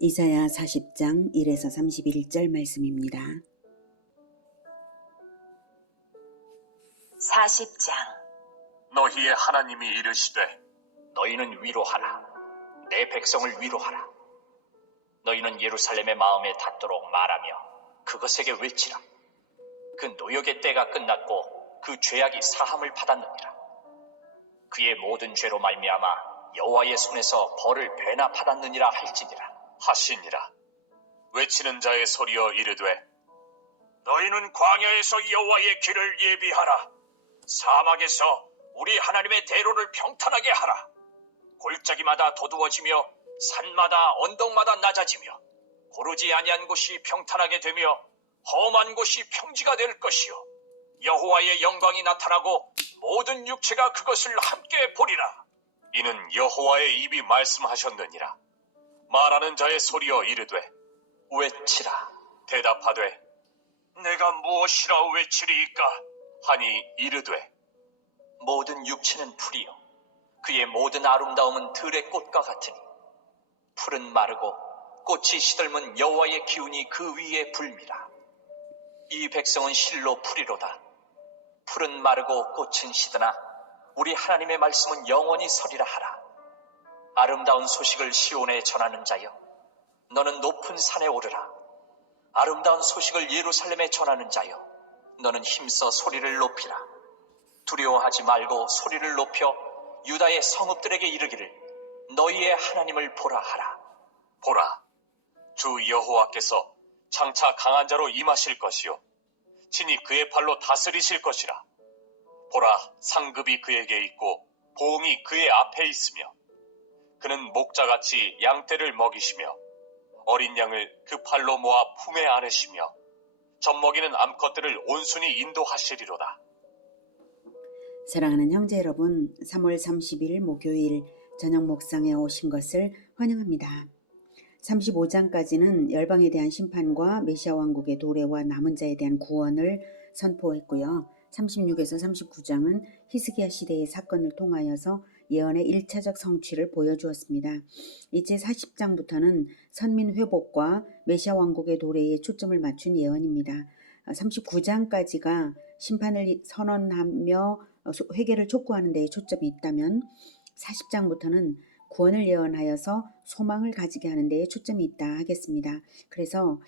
이사야 40장 1에서 31절 말씀입니다. 40장. 너희의 하나님이 이르시되 너희는 위로하라. 내 백성을 위로하라. 너희는 예루살렘의 마음에 닿도록 말하며 그것에게 외치라. 그 노역의 때가 끝났고 그 죄악이 사함을 받았느니라. 그의 모든 죄로 말미암아 여호와의 손에서 벌을 배나 받았느니라 할지니라 하시니라. 외치는 자의 소리여 이르되 너희는 광야에서 여호와의 길을 예비하라. 사막에서 우리 하나님의 대로를 평탄하게 하라. 골짜기마다 도두어지며 산마다 언덕마다 낮아지며 고르지 아니한 곳이 평탄하게 되며 험한 곳이 평지가 될 것이요 여호와의 영광이 나타나고 모든 육체가 그것을 함께 보리라. 이는 여호와의 입이 말씀하셨느니라. 말하는 자의 소리여 이르되 외치라. 대답하되 내가 무엇이라 외치리이까 하니 이르되 모든 육체는 풀이요 그의 모든 아름다움은 들의 꽃과 같으니 풀은 마르고 꽃이 시들면 여호와의 기운이 그 위에 불미라. 이 백성은 실로 풀이로다. 풀은 마르고 꽃은 시드나 우리 하나님의 말씀은 영원히 서리라 하라. 아름다운 소식을 시온에 전하는 자여 너는 높은 산에 오르라. 아름다운 소식을 예루살렘에 전하는 자여 너는 힘써 소리를 높이라. 두려워하지 말고 소리를 높여 유다의 성읍들에게 이르기를 너희의 하나님을 보라 하라. 보라, 주 여호와께서 장차 강한 자로 임하실 것이요 친히 그의 팔로 다스리실 것이라. 보라, 상급이 그에게 있고 보응이 그의 앞에 있으며 그는 목자같이 양떼를 먹이시며 어린 양을 그 팔로 모아 품에 안으시며 젖먹이는 암컷들을 온순히 인도하시리로다. 사랑하는 형제 여러분, 3월 30일 목요일 저녁 목상에 오신 것을 환영합니다. 35장까지는 열방에 대한 심판과 메시아 왕국의 도래와 남은 자에 대한 구원을 선포했고요. 36에서 39장은 히스기야 시대의 사건을 통하여서 예언의 1차적 성취를 보여주었습니다. 이제 40장부터는 선민 회복과 메시아 왕국의 도래에 초점을 맞춘 예언입니다. 39장까지가 심판을 선언하며 회개를 촉구하는 데에 초점이 있다면 40장부터는 구원을 예언하여서 소망을 가지게 하는 데에 초점이 있다 하겠습니다. 그래서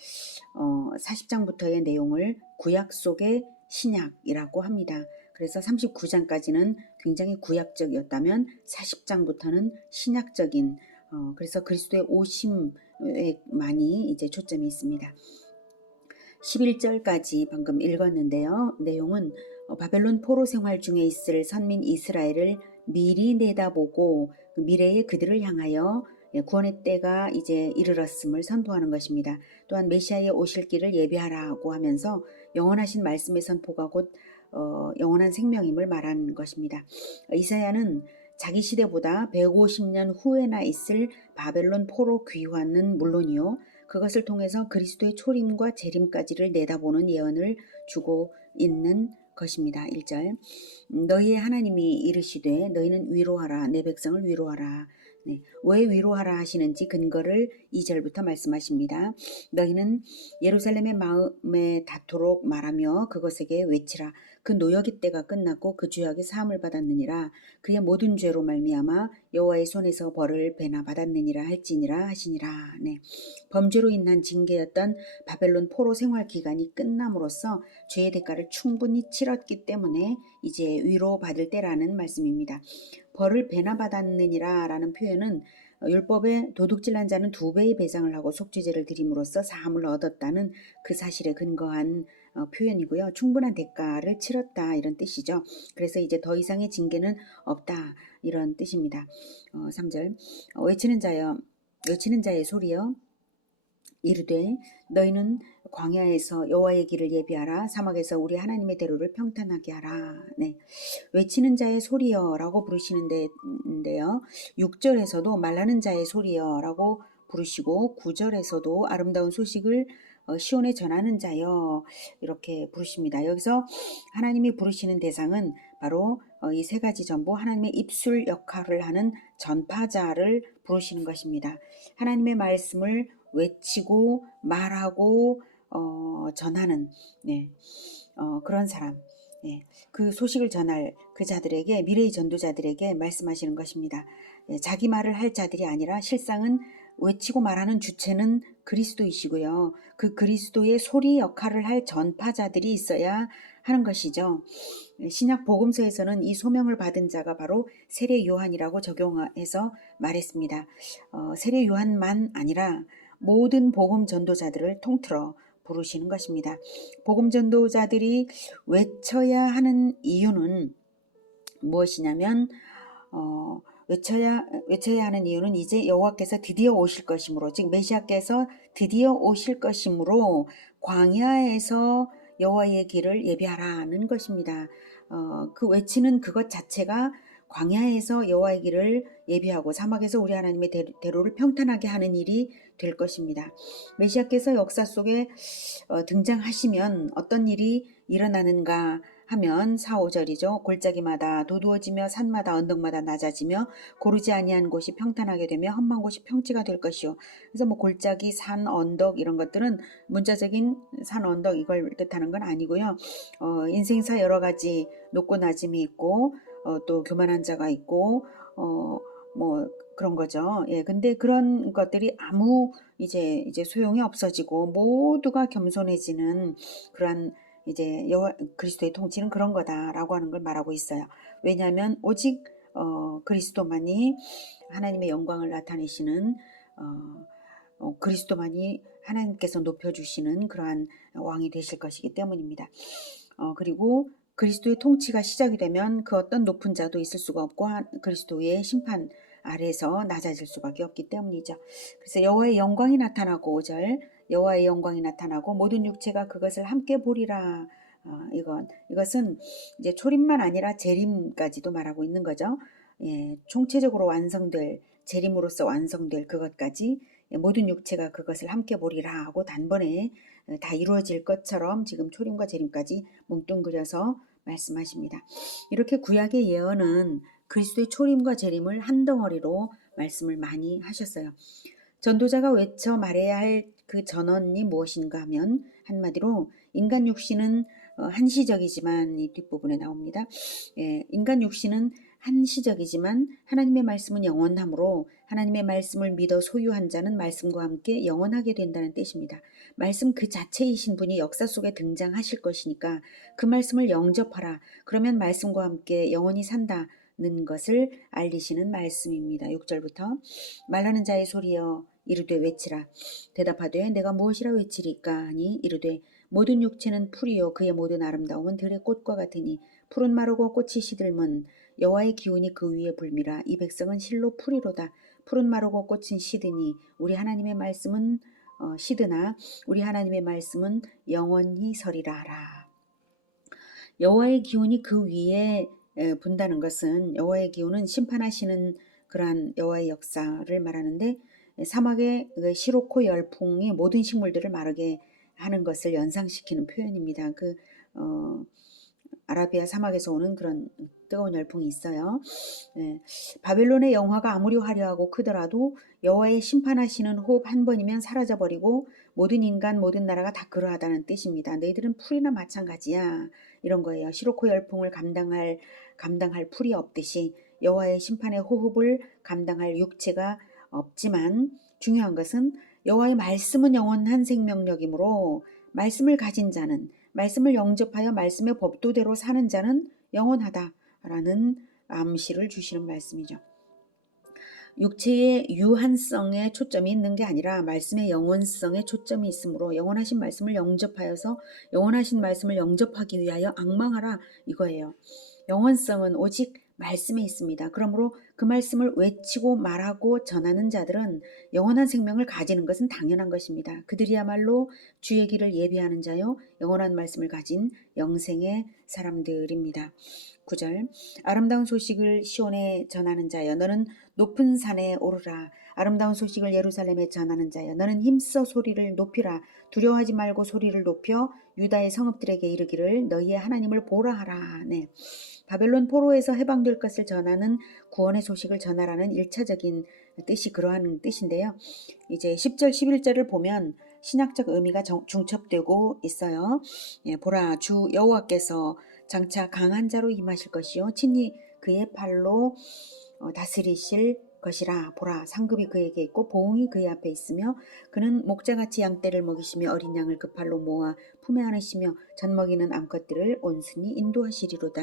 40장부터의 내용을 구약 속의 신약이라고 합니다. 그래서 39장까지는 굉장히 구약적이었다면 40장부터는 신약적인 그래서 그리스도의 오심에 많이 이제 초점이 있습니다. 11절까지 방금 읽었는데요. 내용은 바벨론 포로 생활 중에 있을 선민 이스라엘을 미리 내다보고 미래의 그들을 향하여 구원의 때가 이제 이르렀음을 선포하는 것입니다. 또한 메시아의 오실 길을 예비하라고 하면서 영원하신 말씀의 선포가 곧 영원한 생명임을 말하는 것입니다. 이사야는 자기 시대보다 150년 후에나 있을 바벨론 포로 귀환은 물론이요 그것을 통해서 그리스도의 초림과 재림까지를 내다보는 예언을 주고 있는 것입니다. 1절 너희의 하나님이 이르시되 너희는 위로하라. 내 백성을 위로하라. 네, 왜 위로하라 하시는지 근거를 2절부터 말씀하십니다. 너희는 예루살렘의 마음에 닿도록 말하며 그것에게 외치라. 그 노역의 때가 끝났고 그 죄악이 사함을 받았느니라. 그의 모든 죄로 말미암아 여호와의 손에서 벌을 배나 받았느니라 할지니라 하시니라. 네, 범죄로 인한 징계였던 바벨론 포로 생활 기간이 끝남으로써 죄의 대가를 충분히 치렀기 때문에 이제 위로받을 때라는 말씀입니다. 벌을 배나 받았느니라 라는 표현은 율법에 도둑질한 자는 2배의 배상을 하고 속죄제를 드림으로써 사함을 얻었다는 그 사실에 근거한 표현이고요. 충분한 대가를 치렀다 이런 뜻이죠. 그래서 이제 더 이상의 징계는 없다 이런 뜻입니다. 3절 외치는 자의 소리여 이르되 너희는 광야에서 여호와의 길을 예비하라. 사막에서 우리 하나님의 대로를 평탄하게 하라. 네, 외치는 자의 소리여라고 부르시는데요. 6절에서도 말하는 자의 소리여라고 부르시고 9절에서도 아름다운 소식을 시온에 전하는 자여 이렇게 부르십니다. 여기서 하나님이 부르시는 대상은 바로 이 세 가지 전부 하나님의 입술 역할을 하는 전파자를 부르시는 것입니다. 하나님의 말씀을 외치고 말하고 전하는 그런 사람, 그 소식을 전할 그 자들에게, 미래의 전도자들에게 말씀하시는 것입니다. 자기 말을 할 자들이 아니라 실상은 외치고 말하는 주체는 그리스도이시고요. 그 그리스도의 소리 역할을 할 전파자들이 있어야 하는 것이죠. 신약 복음서에서는 이 소명을 받은 자가 바로 세례 요한이라고 적용해서 말했습니다. 세례 요한만 아니라 모든 복음 전도자들을 통틀어 부르시는 것입니다. 복음 전도자들이 외쳐야 하는 이유는 무엇이냐면 외쳐야 하는 이유는 이제 여호와께서 드디어 오실 것이므로, 즉 메시아께서 드디어 오실 것이므로 광야에서 여호와의 길을 예비하라는 것입니다. 그 외치는 그것 자체가 광야에서 여호와의 길을 예비하고 사막에서 우리 하나님의 대로를 평탄하게 하는 일이 될 것입니다. 메시아께서 역사 속에 등장하시면 어떤 일이 일어나는가 하면 4, 5절이죠. 골짜기마다 도두어지며 산마다 언덕마다 낮아지며 고르지 아니한 곳이 평탄하게 되며 험한 곳이 평지가 될 것이요. 그래서 뭐 골짜기, 산, 언덕 이런 것들은 문자적인 산, 언덕 이걸 뜻하는 건 아니고요. 인생사 여러 가지 높고 낮음이 있고 또 교만한 자가 있고 뭐 그런 거죠. 근데 그런 것들이 아무 이제 소용이 없어지고 모두가 겸손해지는 그러한 이제 그리스도의 통치는 그런 거다라고 하는 걸 말하고 있어요. 왜냐하면 오직 그리스도만이 하나님의 영광을 나타내시는 그리스도만이 하나님께서 높여주시는 그러한 왕이 되실 것이기 때문입니다. 그리고 그리스도의 통치가 시작이 되면 그 어떤 높은 자도 있을 수가 없고 그리스도의 심판 아래서 낮아질 수밖에 없기 때문이죠. 그래서 여호와의 영광이 나타나고 5절 여호와의 영광이 나타나고 모든 육체가 그것을 함께 보리라. 이것은 이제 초림만 아니라 재림까지도 말하고 있는 거죠. 총체적으로 완성될 재림으로서 완성될 그것까지 모든 육체가 그것을 함께 보리라 하고 단번에 다 이루어질 것처럼 지금 초림과 재림까지 뭉뚱그려서 말씀하십니다. 이렇게 구약의 예언은 그리스도의 초림과 재림을 한 덩어리로 말씀을 많이 하셨어요. 전도자가 외쳐 말해야 할 그 전언이 무엇인가 하면 한마디로 인간 육신은 한시적이지만 이 뒷부분에 나옵니다. 인간 육신은 한시적이지만 하나님의 말씀은 영원하므로 하나님의 말씀을 믿어 소유한 자는 말씀과 함께 영원하게 된다는 뜻입니다. 말씀 그 자체이신 분이 역사 속에 등장하실 것이니까 그 말씀을 영접하라. 그러면 말씀과 함께 영원히 산다는 것을 알리시는 말씀입니다. 6절부터 말하는 자의 소리여 이르되 외치라. 대답하되 내가 무엇이라 외치리까 하니 이르되 모든 육체는 풀이요 그의 모든 아름다움은 들의 꽃과 같으니 푸른 마르고 꽃이 시들면 여호와의 기운이 그 위에 불미라. 이 백성은 실로 풀이로다. 푸른 마르고 꽃은 시드니 우리 하나님의 말씀은 시드나 우리 하나님의 말씀은 영원히 서리라 하라. 여호와의 기운이 그 위에 분다는 것은 여호와의 기운은 심판하시는 그러한 여호와의 역사를 말하는데 사막의 시로코 열풍이 모든 식물들을 마르게 하는 것을 연상시키는 표현입니다. 아라비아 사막에서 오는 그런 뜨거운 열풍이 있어요. 바벨론의 영화가 아무리 화려하고 크더라도 여호와의 심판하시는 호흡 한 번이면 사라져버리고 모든 인간 모든 나라가 다 그러하다는 뜻입니다. 너희들은 풀이나 마찬가지야 이런 거예요. 시로코 열풍을 감당할 풀이 없듯이 여호와의 심판의 호흡을 감당할 육체가 없지만 중요한 것은 여호와의 말씀은 영원한 생명력이므로 말씀을 가진 자는 말씀을 영접하여 말씀의 법도대로 사는 자는 영원하다라는 암시를 주시는 말씀이죠. 육체의 유한성에 초점이 있는 게 아니라 말씀의 영원성에 초점이 있으므로 영원하신 말씀을 영접하여서 영원하신 말씀을 영접하기 위하여 앙망하라 이거예요. 영원성은 오직 말씀에 있습니다. 그러므로 그 말씀을 외치고 말하고 전하는 자들은 영원한 생명을 가지는 것은 당연한 것입니다. 그들이야말로 주의 길을 예비하는 자요 영원한 말씀을 가진 영생의 사람들입니다. 9절 아름다운 소식을 시온에 전하는 자여 너는 높은 산에 오르라. 아름다운 소식을 예루살렘에 전하는 자여 너는 힘써 소리를 높이라. 두려워하지 말고 소리를 높여 유다의 성읍들에게 이르기를 너희의 하나님을 보라 하라. 네. 바벨론 포로에서 해방될 것을 전하는 구원의 소식을 전하라는 1차적인 뜻이 그러한 뜻인데요. 이제 10절 11절을 보면 신약적 의미가 중첩되고 있어요. 예, 보라 주 여호와께서 장차 강한 자로 임하실 것이요 친히 그의 팔로 다스리실 것이라. 보라 상급이 그에게 있고 보응이 그의 앞에 있으며 그는 목자같이 양떼를 먹이시며 어린 양을 그 팔로 모아 품에 안으시며 젖먹이는 암컷들을 온순히 인도하시리로다.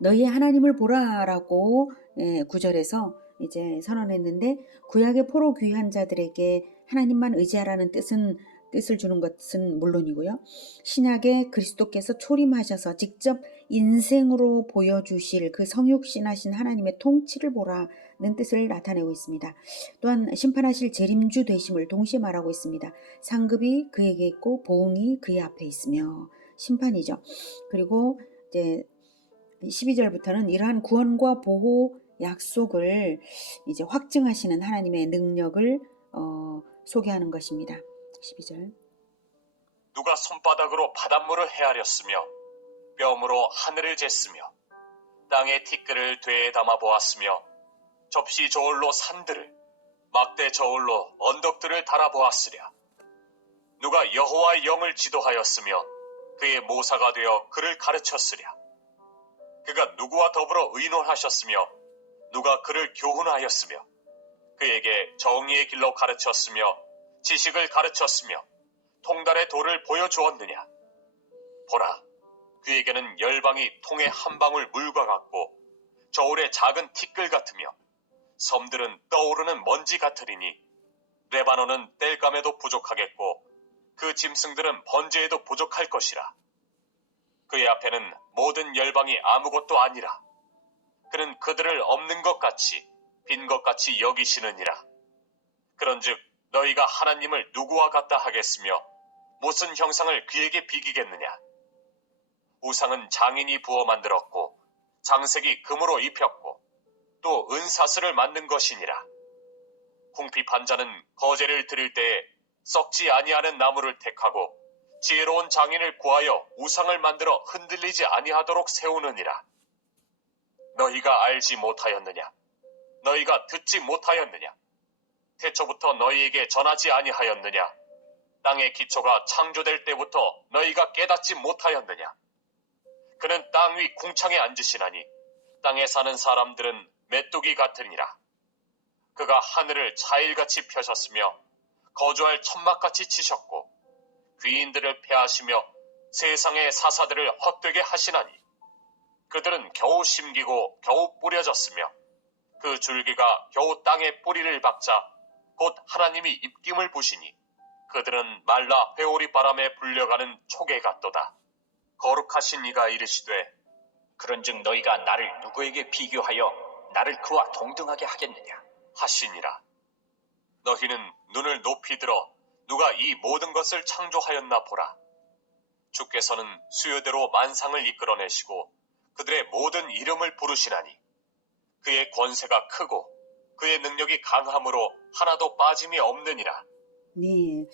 너희의 하나님을 보라라고 9절에서 이제 선언했는데 구약의 포로 귀한 자들에게 하나님만 의지하라는 뜻을 주는 것은 물론이고요. 신약에 그리스도께서 초림하셔서 직접 인생으로 보여주실 그 성육신하신 하나님의 통치를 보라는 뜻을 나타내고 있습니다. 또한 심판하실 재림주 되심을 동시에 말하고 있습니다. 상급이 그에게 있고 보응이 그의 앞에 있으며 심판이죠. 그리고 이제 12절부터는 이러한 구원과 보호 약속을 이제 확증하시는 하나님의 능력을 소개하는 것입니다. 12절 누가 손바닥으로 바닷물을 헤아렸으며 뼘으로 하늘을 쟀으며 땅의 티끌을 되에 담아 보았으며 접시 저울로 산들을 막대 저울로 언덕들을 달아 보았으랴. 누가 여호와의 영을 지도하였으며 그의 모사가 되어 그를 가르쳤으랴. 그가 누구와 더불어 의논하셨으며 누가 그를 교훈하였으며 그에게 정의의 길로 가르쳤으며 지식을 가르쳤으며 통달의 도를 보여주었느냐. 보라, 그에게는 열방이 통의 한 방울 물과 같고 저울의 작은 티끌 같으며 섬들은 떠오르는 먼지 같으리니 레바논은 땔감에도 부족하겠고 그 짐승들은 번제에도 부족할 것이라. 그의 앞에는 모든 열방이 아무것도 아니라 그는 그들을 없는 것 같이 빈 것 같이 여기시느니라. 그런즉 너희가 하나님을 누구와 같다 하겠으며 무슨 형상을 그에게 비기겠느냐. 우상은 장인이 부어 만들었고 장색이 금으로 입혔고 또 은사슬을 만든 것이니라. 궁핍한 자는 거제를 드릴 때에 썩지 아니하는 나무를 택하고 지혜로운 장인을 구하여 우상을 만들어 흔들리지 아니하도록 세우느니라. 너희가 알지 못하였느냐? 너희가 듣지 못하였느냐? 태초부터 너희에게 전하지 아니하였느냐? 땅의 기초가 창조될 때부터 너희가 깨닫지 못하였느냐? 그는 땅 위 궁창에 앉으시나니 땅에 사는 사람들은 메뚜기 같으니라. 그가 하늘을 자일같이 펴셨으며 거주할 천막같이 치셨고 귀인들을 패하시며 세상의 사사들을 헛되게 하시나니 그들은 겨우 심기고 겨우 뿌려졌으며 그 줄기가 겨우 땅에 뿌리를 박자 곧 하나님이 입김을 부시니 그들은 말라 회오리 바람에 불려가는 촉에 같도다. 거룩하신 이가 이르시되 그런즉 너희가 나를 누구에게 비교하여 나를 그와 동등하게 하겠느냐 하시니라. 너희는 눈을 높이 들어 누가 이 모든 것을 창조하였나 보라. 주께서는 수요대로 만상을 이끌어내시고 그들의 모든 이름을 부르시나니 그의 권세가 크고 그의 능력이 강함으로 하나도 빠짐이 없느니라. 네,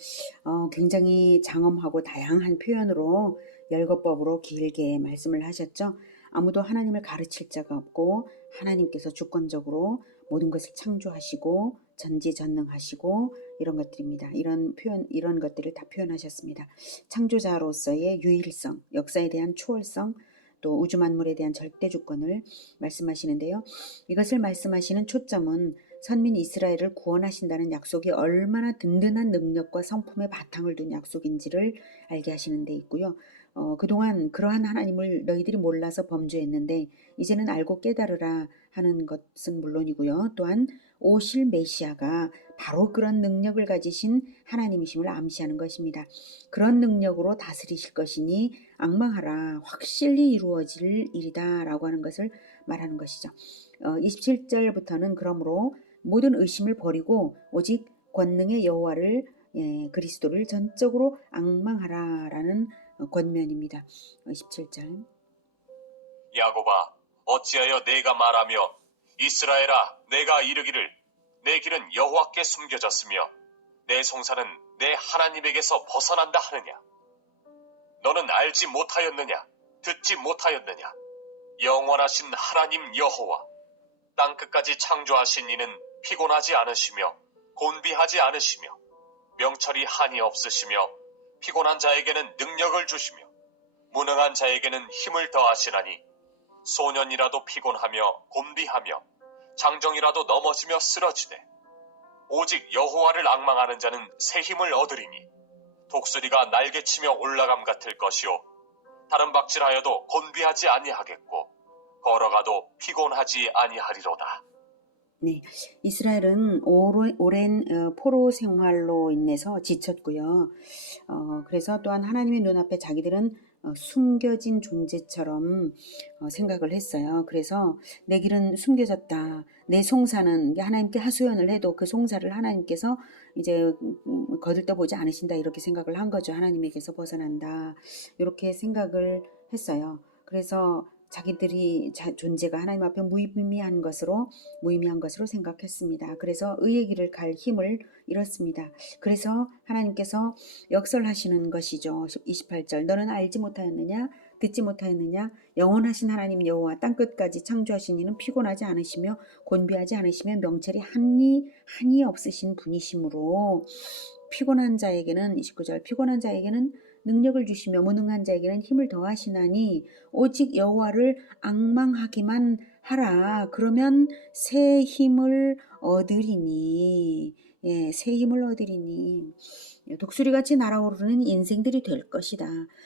굉장히 장엄하고 다양한 표현으로 열거법으로 길게 말씀을 하셨죠. 아무도 하나님을 가르칠 자가 없고 하나님께서 주권적으로 모든 것을 창조하시고 전지전능하시고 이런 것들입니다. 이런 표현, 이런 것들을 다 표현하셨습니다. 창조자로서의 유일성, 역사에 대한 초월성, 또 우주 만물에 대한 절대 주권을 말씀하시는데요. 이것을 말씀하시는 초점은 선민 이스라엘을 구원하신다는 약속이 얼마나 든든한 능력과 성품의 바탕을 둔 약속인지를 알게 하시는 데 있고요. 그동안 그러한 하나님을 너희들이 몰라서 범죄했는데 이제는 알고 깨달으라 하는 것은 물론이고요. 또한 오실 메시아가 바로 그런 능력을 가지신 하나님이심을 암시하는 것입니다. 그런 능력으로 다스리실 것이니 앙망하라 확실히 이루어질 일이다 라고 하는 것을 말하는 것이죠. 27절부터는 그러므로 모든 의심을 버리고 오직 권능의 여호와를 그리스도를 전적으로 앙망하라라는 권면입니다. 17절. 야곱아, 어찌하여 내가 말하며 이스라엘아, 내가 이르기를 내 길은 여호와께 숨겨졌으며 내 송사는 내 하나님에게서 벗어난다 하느냐? 너는 알지 못하였느냐? 듣지 못하였느냐? 영원하신 하나님 여호와, 땅끝까지 창조하신 이는 피곤하지 않으시며 곤비하지 않으시며 명철이 한이 없으시며 피곤한 자에게는 능력을 주시며 무능한 자에게는 힘을 더하시나니 소년이라도 피곤하며 곤비하며 장정이라도 넘어지며 쓰러지되 오직 여호와를 앙망하는 자는 새 힘을 얻으리니 독수리가 날개치며 올라감 같을 것이요 다른 박질하여도 곤비하지 아니하겠고 걸어가도 피곤하지 아니하리로다. 네, 이스라엘은 오랜 포로 생활로 인해서 지쳤고요. 그래서 또한 하나님의 눈앞에 자기들은 숨겨진 존재처럼 생각을 했어요. 그래서 내 길은 숨겨졌다. 내 송사는 하나님께 하소연을 해도 그 송사를 하나님께서 이제 거들떠보지 않으신다. 이렇게 생각을 한 거죠. 하나님에게서 벗어난다. 이렇게 생각을 했어요. 그래서 자기들이 존재가 하나님 앞에 무의미한 것으로 생각했습니다. 그래서 의의 길을 갈 힘을 잃었습니다. 그래서 하나님께서 역설하시는 것이죠. 28절. 너는 알지 못하였느냐? 듣지 못하였느냐? 영원하신 하나님 여호와 땅끝까지 창조하신 이는 피곤하지 않으시며 곤비하지 않으시며 명철이 한이 없으신 분이시므로 피곤한 자에게는 29절 피곤한 자에게는 능력을 주시며 무능한 자에게는 힘을 더하시나니 오직 여호와를 앙망하기만 하라. 그러면 새 힘을 얻으리니. 예, 새 힘을 얻으리니. 독수리같이 날아오르는 인생들이 될 것이다.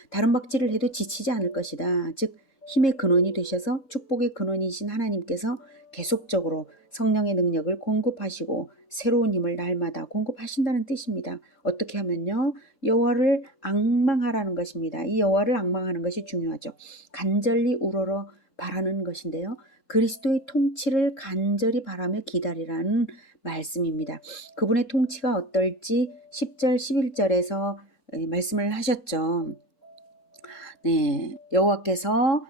다른 박질을 해도 지치지 않을 것이다. 즉 힘의 근원이 되셔서 축복의 근원이신 하나님께서 계속적으로 성령의 능력을 공급하시고 새로운 힘을 날마다 공급하신다는 뜻입니다. 어떻게 하면요? 여호와를 앙망하라는 것입니다. 이 여호와를 앙망하는 것이 중요하죠. 간절히 우러러 바라는 것인데요. 그리스도의 통치를 간절히 바라며 기다리라는 말씀입니다. 그분의 통치가 어떨지 10절 11절에서 말씀을 하셨죠. 네, 여호와께서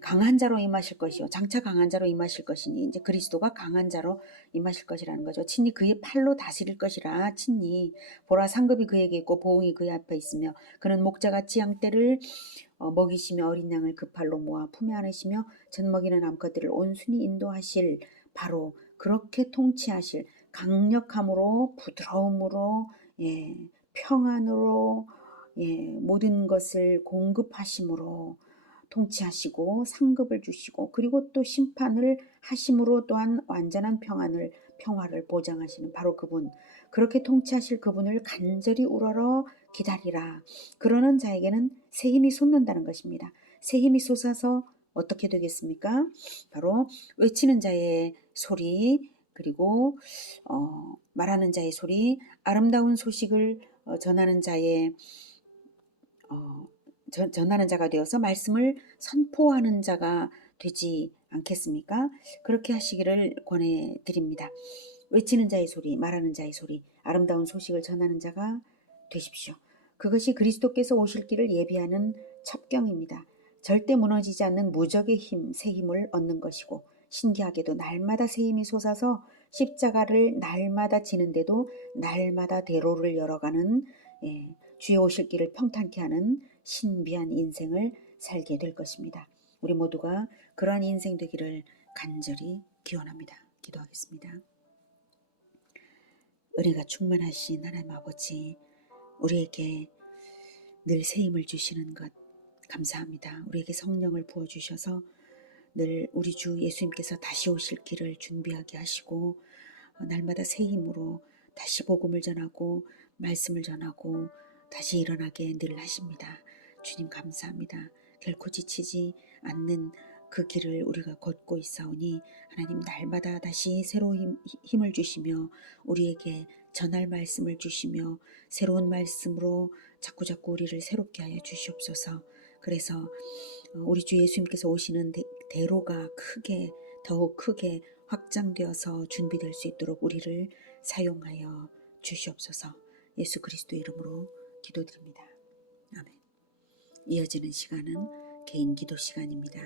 강한 자로 임하실 것이요 장차 강한 자로 임하실 것이니 이제 그리스도가 강한 자로 임하실 것이라는 거죠. 친히 그의 팔로 다스릴 것이라. 친히 보라 상급이 그에게 있고 보응이 그의 앞에 있으며 그는 목자같이 양떼를 먹이시며 어린 양을 그 팔로 모아 품에 안으시며 젖먹이는 암컷들을 온순히 인도하실 바로 그렇게 통치하실 강력함으로 부드러움으로 평안으로 모든 것을 공급하심으로 통치하시고 상급을 주시고 그리고 또 심판을 하심으로 또한 완전한 평화를 보장하시는 바로 그분, 그렇게 통치하실 그분을 간절히 우러러 기다리라. 그러는 자에게는 새 힘이 솟는다는 것입니다. 새 힘이 솟아서 어떻게 되겠습니까? 바로 외치는 자의 소리, 그리고 말하는 자의 소리, 아름다운 소식을 전하는 자가 되어서 말씀을 선포하는 자가 되지 않겠습니까? 그렇게 하시기를 권해드립니다. 외치는 자의 소리, 말하는 자의 소리, 아름다운 소식을 전하는 자가 되십시오. 그것이 그리스도께서 오실 길을 예비하는 첩경입니다. 절대 무너지지 않는 무적의 힘, 새 힘을 얻는 것이고 신기하게도 날마다 새 힘이 솟아서 십자가를 날마다 지는데도 날마다 대로를 열어가는 주의 오실 길을 평탄케 하는 신비한 인생을 살게 될 것입니다. 우리 모두가 그러한 인생 되기를 간절히 기원합니다. 기도하겠습니다. 은혜가 충만하신 하나님 아버지, 우리에게 늘 새 힘을 주시는 것 감사합니다. 우리에게 성령을 부어주셔서 늘 우리 주 예수님께서 다시 오실 길을 준비하게 하시고 날마다 새 힘으로 다시 복음을 전하고 말씀을 전하고 다시 일어나게 늘 하십니다. 주님 감사합니다. 결코 지치지 않는 그 길을 우리가 걷고 있사오니 하나님 날마다 다시 새로운 힘을 주시며 우리에게 전할 말씀을 주시며 새로운 말씀으로 자꾸자꾸 우리를 새롭게 하여 주시옵소서. 그래서 우리 주 예수님께서 오시는 대로가 더욱 크게 확장되어서 준비될 수 있도록 우리를 사용하여 주시옵소서. 예수 그리스도 이름으로 기도드립니다. 아멘. 이어지는 시간은 개인 기도 시간입니다.